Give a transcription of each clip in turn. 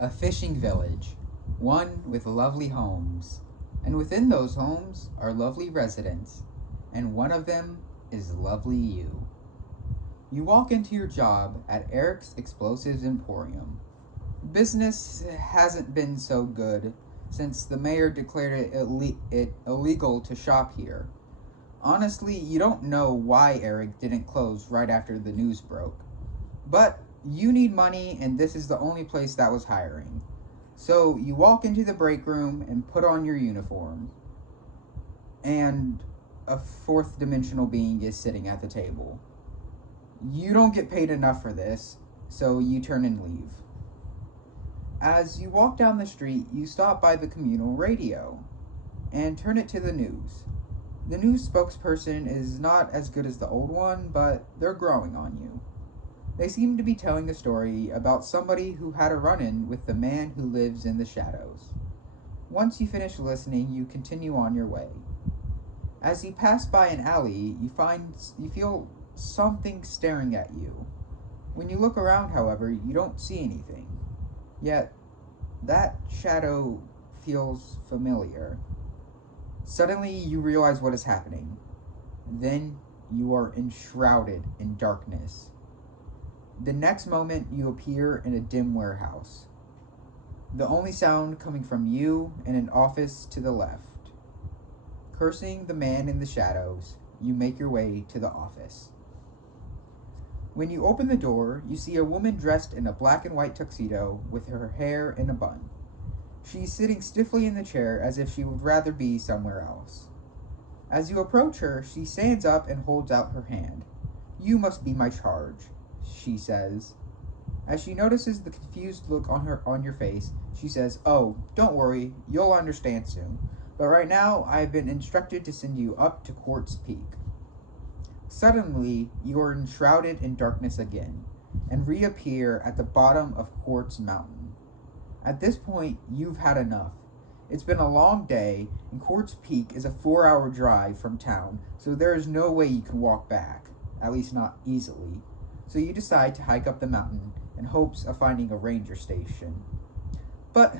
A fishing village, one with lovely homes. And within those homes are lovely residents, and one of them is lovely you. You walk into your job at Eric's Explosives Emporium. Business hasn't been so good since the mayor declared it illegal to shop here. Honestly, you don't know why Eric didn't close right after the news broke. But you need money, and this is the only place that was hiring. So you walk into the break room and put on your uniform. And a fourth dimensional being is sitting at the table. You don't get paid enough for this, so you turn and leave. As you walk down the street, you stop by the communal radio and turn it to the news. The news spokesperson is not as good as the old one, but they're growing on you. They seem to be telling a story about somebody who had a run-in with the man who lives in the shadows. Once you finish listening, you continue on your way. As you pass by an alley, you feel something staring at you. When you look around, however, you don't see anything. Yet, that shadow feels familiar. Suddenly, you realize what is happening. Then, you are enshrouded in darkness. The next moment, you appear in a dim warehouse. The only sound coming from you and an office to the left. Cursing the man in the shadows, you make your way to the office. When you open the door, you see a woman dressed in a black and white tuxedo with her hair in a bun. She's sitting stiffly in the chair as if she would rather be somewhere else. As you approach her, she stands up and holds out her hand. "You must be my charge," she says. As she notices the confused look on your face, she says, "Oh, don't worry, you'll understand soon. But right now, I've been instructed to send you up to Quartz Peak." Suddenly, you are enshrouded in darkness again, and reappear at the bottom of Quartz Mountain. At this point, you've had enough. It's been a long day, and Quartz Peak is a 4-hour drive from town, so there is no way you can walk back, at least not easily. So you decide to hike up the mountain in hopes of finding a ranger station. But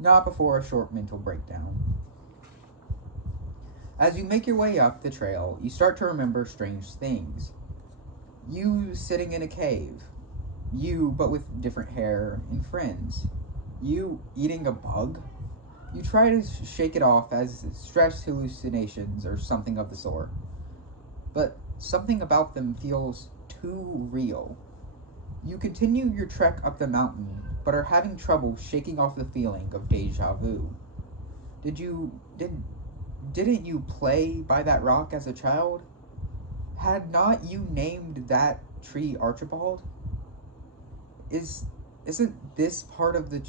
not before a short mental breakdown. As you make your way up the trail, you start to remember strange things. You sitting in a cave. You, but with different hair and friends. You eating a bug. You try to shake it off as stress hallucinations or something of the sort. But something about them feels too real. You continue your trek up the mountain, but are having trouble shaking off the feeling of deja vu. Didn't you play by that rock as a child? Had not you named that tree Archibald? Isn't this part of the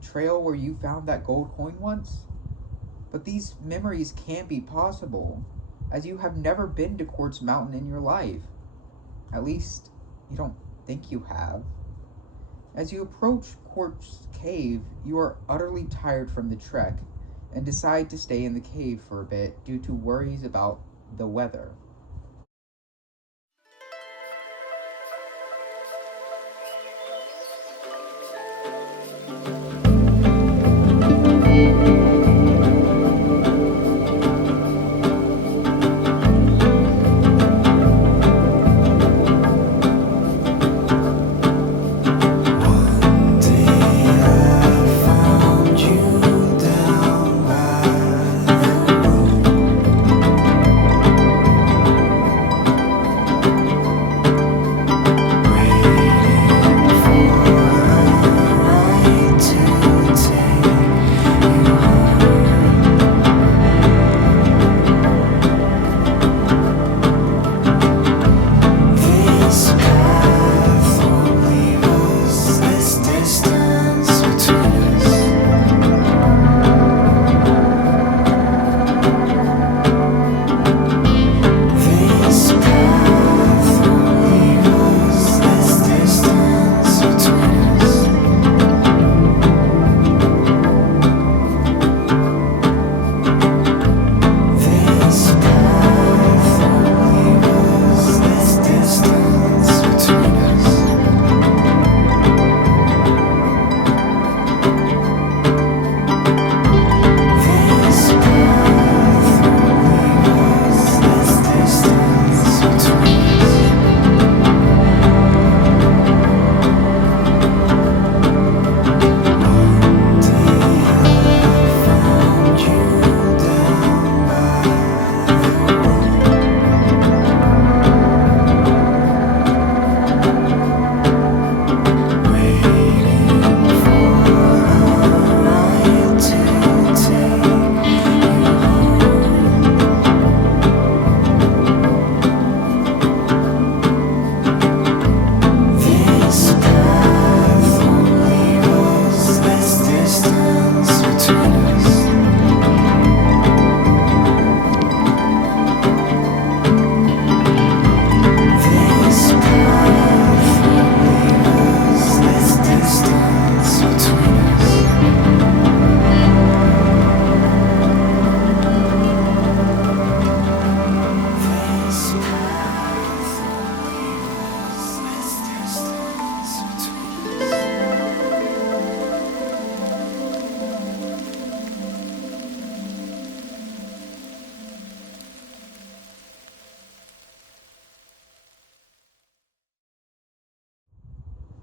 trail where you found that gold coin once? But these memories can't be possible, as you have never been to Quartz Mountain in your life. At least, you don't think you have. As you approach Quartz Cave, you are utterly tired from the trek and decide to stay in the cave for a bit due to worries about the weather.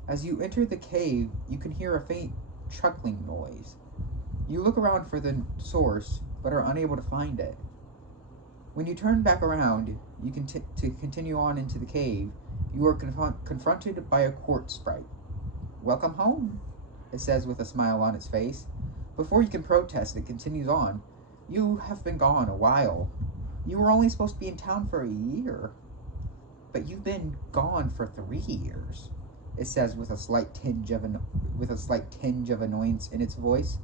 As you enter the cave, you can hear a faint chuckling noise. You look around for the source, but are unable to find it. When you turn back around, to continue on into the cave, you are confronted by a quartz sprite. "Welcome home," it says with a smile on its face. Before you can protest, it continues on. "You have been gone a while. You were only supposed to be in town for a year. But you've been gone for 3 years," it says with a slight tinge of annoyance in its voice.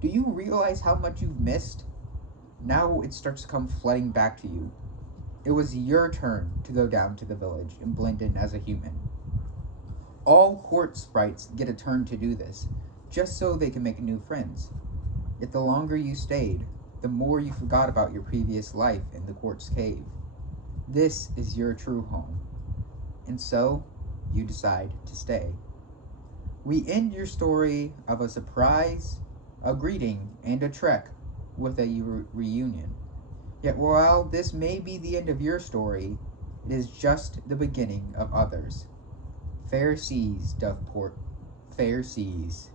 "Do you realize how much you've missed?" Now it starts to come flooding back to you. It was your turn to go down to the village and blend in as a human. All quartz sprites get a turn to do this, just so they can make new friends. Yet the longer you stayed, the more you forgot about your previous life in the quartz cave. This is your true home, and so you decide to stay. We end your story of a surprise, a greeting, and a trek with a reunion. Yet while this may be the end of your story, it is just the beginning of others. Fair seas, Doveport, fair seas.